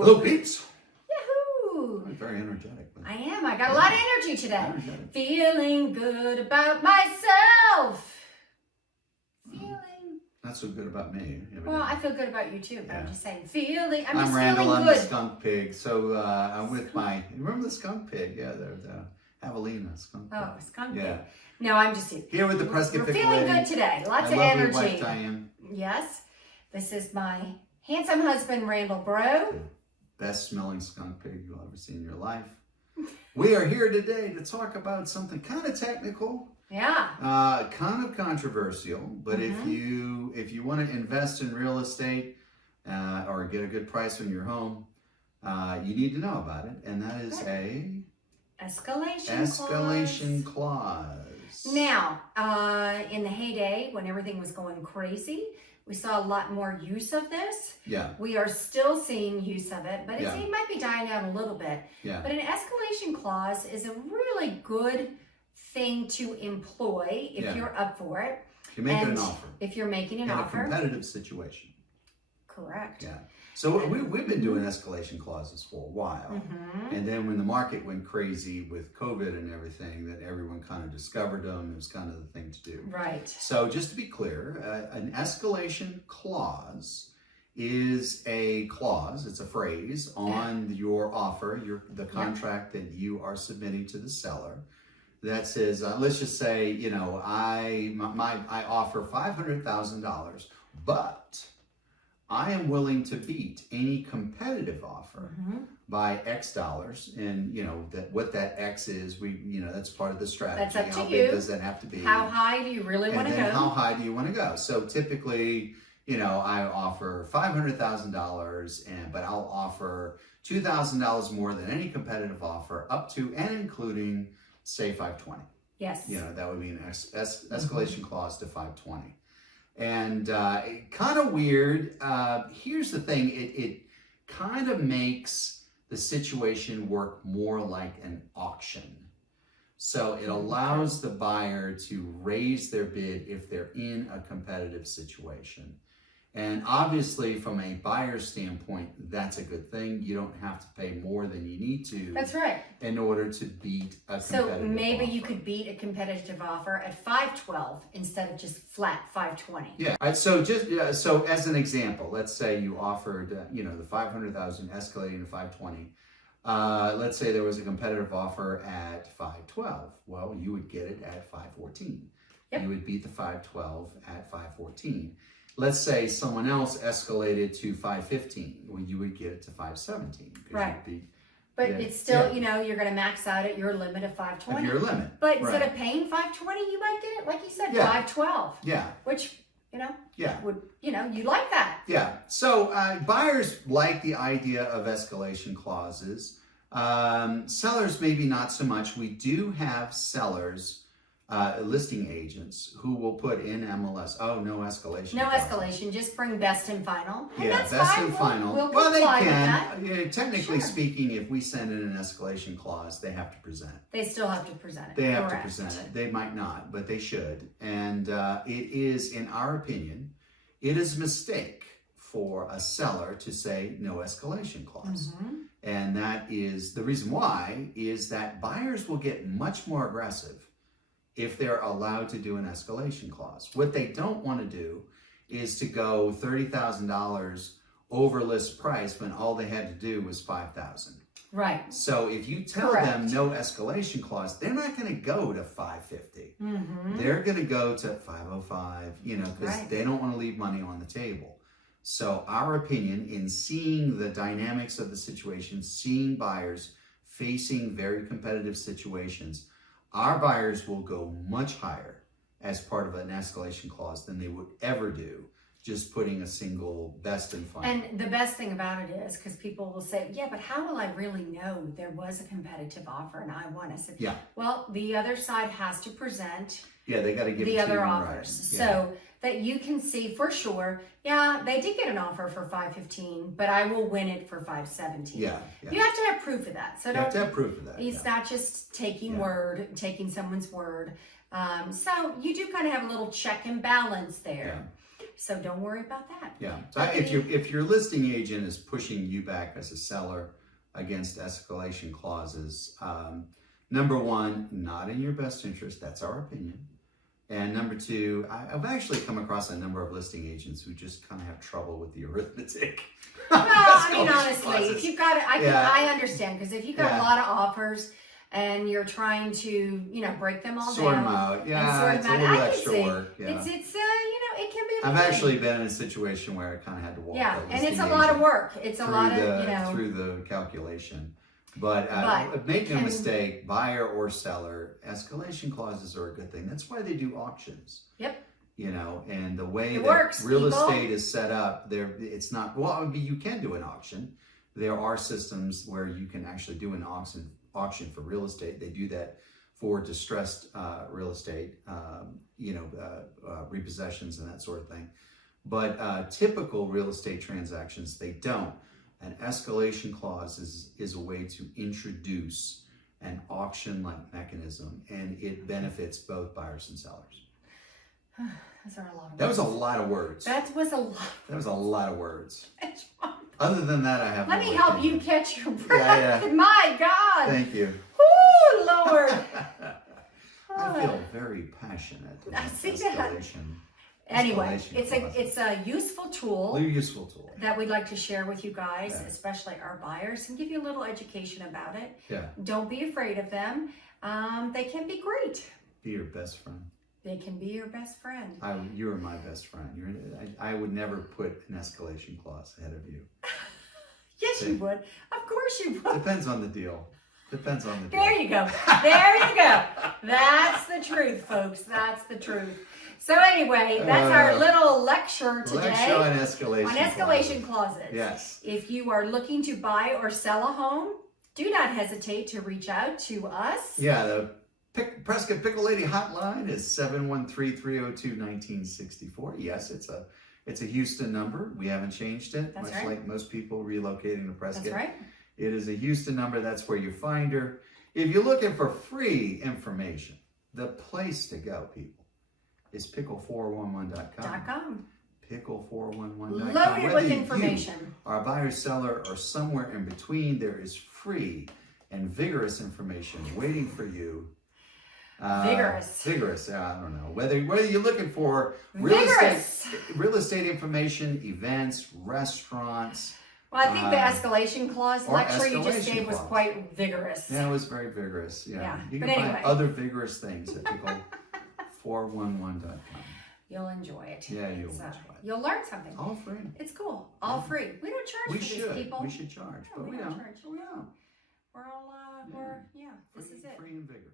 Hello, peeps. Yahoo! I'm very energetic. I am. I got a lot of energy today. Feeling good about myself. Feeling. Not so good about me. Well, I feel good about you too, but Yeah. I'm just saying, feeling. I'm I'm just Randall. feeling I'm good. the skunk pig. So I'm with my. Remember the skunk pig? Yeah, the javelina skunk pig. Oh, skunk Yeah. pig. No, I'm just Here with the Prescott Pickle We're feeling Lady. good today. Lots My of lovely energy. wife, Diane. Yes. This is my handsome husband, Randall Bro. Best smelling skunk pig you'll ever see in your life. We are here today to talk about something kind of technical. Yeah. Kind of controversial, but if you want to invest in real estate or get a good price on your home, you need to know about it, and that is a escalation clause. Now, in the heyday when everything was going crazy, we saw a lot more use of this. Yeah. We are still seeing use of it, but Yeah. it might be dying out a little bit. Yeah. But an escalation clause is a really good thing to employ if you're up for it. If you're making an offer. If you're making an in offer. a competitive situation. Correct. Yeah. So we've been doing escalation clauses for a while. And then when the market went crazy with COVID and everything, that everyone kind of discovered them. It was kind of the thing to do. Right. So just to be clear, an escalation clause is a clause, it's a phrase on your offer, the contract that you are submitting to the seller that says, let's just say, you know, I offer $500,000, but I am willing to beat any competitive offer by X dollars, and you know what that X is. That's part of the strategy. That's up to how you. big does that have to be? How high do you really want to go? How high do you want to go? So typically, I offer $500,000, but I'll offer $2,000 more than any competitive offer, up to and including, say, 520. Yes. That would be an escalation clause to 520. And kind of weird. Here's the thing. It kind of makes the situation work more like an auction. So it allows the buyer to raise their bid if they're in a competitive situation. And obviously, from a buyer's standpoint, that's a good thing. You don't have to pay more than you need to. That's right. In order to beat a competitive offer. So maybe you could beat a competitive offer at 512 instead of just flat 520. Yeah. All right, so so as an example, let's say you offered the 500,000 escalating to 520. Let's say there was a competitive offer at 512. Well, you would get it at 514. Yep. You would beat the 512 at 514. Let's say someone else escalated to 515. Well, you would get it to 517. Right. But it's still, you're going to max out at your limit of 520. At your limit. But instead of paying 520, you might get it, like you said, 512. Yeah. Which, you like that. Yeah. So buyers like the idea of escalation clauses. Sellers, maybe not so much. We do have sellers, listing agents, who will put in MLS, no escalation. No escalation, just bring best and final. And that's best fine. and final. We'll they comply can. with that. Technically speaking, if we send in an escalation clause, they have to present it. They still have to present it. They have to present it. They might not, but they should. And it is, in our opinion, it is a mistake for a seller to say no escalation clause. And that is, the reason why is that buyers will get much more aggressive if they're allowed to do an escalation clause. What they don't want to do is to go $30,000 over list price when all they had to do was $5,000. Right. So if you tell them no escalation clause, they're not going to go to 550. They're going to go to 505, because they don't want to leave money on the table. So our opinion, in seeing the dynamics of the situation, seeing buyers facing very competitive situations, our buyers will go much higher as part of an escalation clause than they would ever do just putting a single best and final. And the best thing about it is, because people will say, but how will I really know there was a competitive offer and I won? I said, well, the other side has to present they got to give the other offers. Right. So that you can see for sure, they did get an offer for 515, but I will win it for 517. Yeah. You have to have proof of that. So you have to have proof of that. It's not just taking taking someone's word. So you do kind of have a little check and balance there. So don't worry about that. Yeah. So if your listing agent is pushing you back as a seller against escalation clauses, number one, not in your best interest. That's our opinion. And number two, I've actually come across a number of listing agents who just kind of have trouble with the arithmetic. Well, I mean, honestly, clauses. if you've got, I understand, because if you've got a lot of offers and you're trying to, you know, break them all sort down, them out. Yeah, sort it's them a out. little I can extra see. work. Yeah. It's you know, it can be. I've actually been in a situation where I kind of had to walk. Yeah, the and it's a listing lot of agent work. It's a lot of, the, you know, through the calculation. But make no can- mistake, buyer or seller, escalation clauses are a good thing. That's why they do auctions. Yep. You know, and the way It that works, real people. estate is set up, it's not, well, I mean, you can do an auction. There are systems where you can actually do an auction for real estate. They do that for distressed real estate, you know, repossessions and that sort of thing. But typical real estate transactions, they don't. An escalation clause is a way to introduce an auction-like mechanism, and it benefits both buyers and sellers. Those are a lot of words. That was a lot of words. That was a lot. That was a lot of words. Other than that, I have. Let no me help opinion. you catch your breath. Yeah. My God. Thank you. Woo, Lord. I feel very passionate I about see that. escalation. Anyway, Escalation it's a useful tool Very useful tool. that we'd like to share with you guys, Yeah. especially our buyers, and give you a little education about it. Yeah. Don't be afraid of them. They can be great. Be your best friend. They can be your best friend. You are my best friend. I would never put an escalation clause ahead of you. Yes, you would. Of course you would. Depends on the deal. Depends on the deal. There you go. There you go. That's the truth, folks. That's the truth. So anyway, that's our little lecture today. Lecture on escalation. On escalation clauses. Yes. If you are looking to buy or sell a home, do not hesitate to reach out to us. Yeah, the Prescott Pickle Lady hotline is 713-302-1964. Yes, it's a Houston number. We haven't changed it. That's much right. like most people relocating to Prescott. That's right. It is a Houston number. That's where you find her. If you're looking for free information, the place to go, people, is pickle411.com. Pickle411.com. Loaded with information. You are a buyer, seller, or somewhere in between, there is free and vigorous information waiting for you. Vigorous. Yeah, I don't know. Whether you're looking for real estate information, events, restaurants. Well, I think the escalation clause lecture you just gave was quite vigorous. Yeah, it was very vigorous. Yeah. You can But find anyway. other vigorous things at pickle411.com. You'll enjoy it. Yeah, you'll enjoy it. You'll learn something. All free. It's cool. All free. We don't charge for these people. We should charge, No, but we we don't don't. charge. We don't. We're all, this is it. Free and vigorous.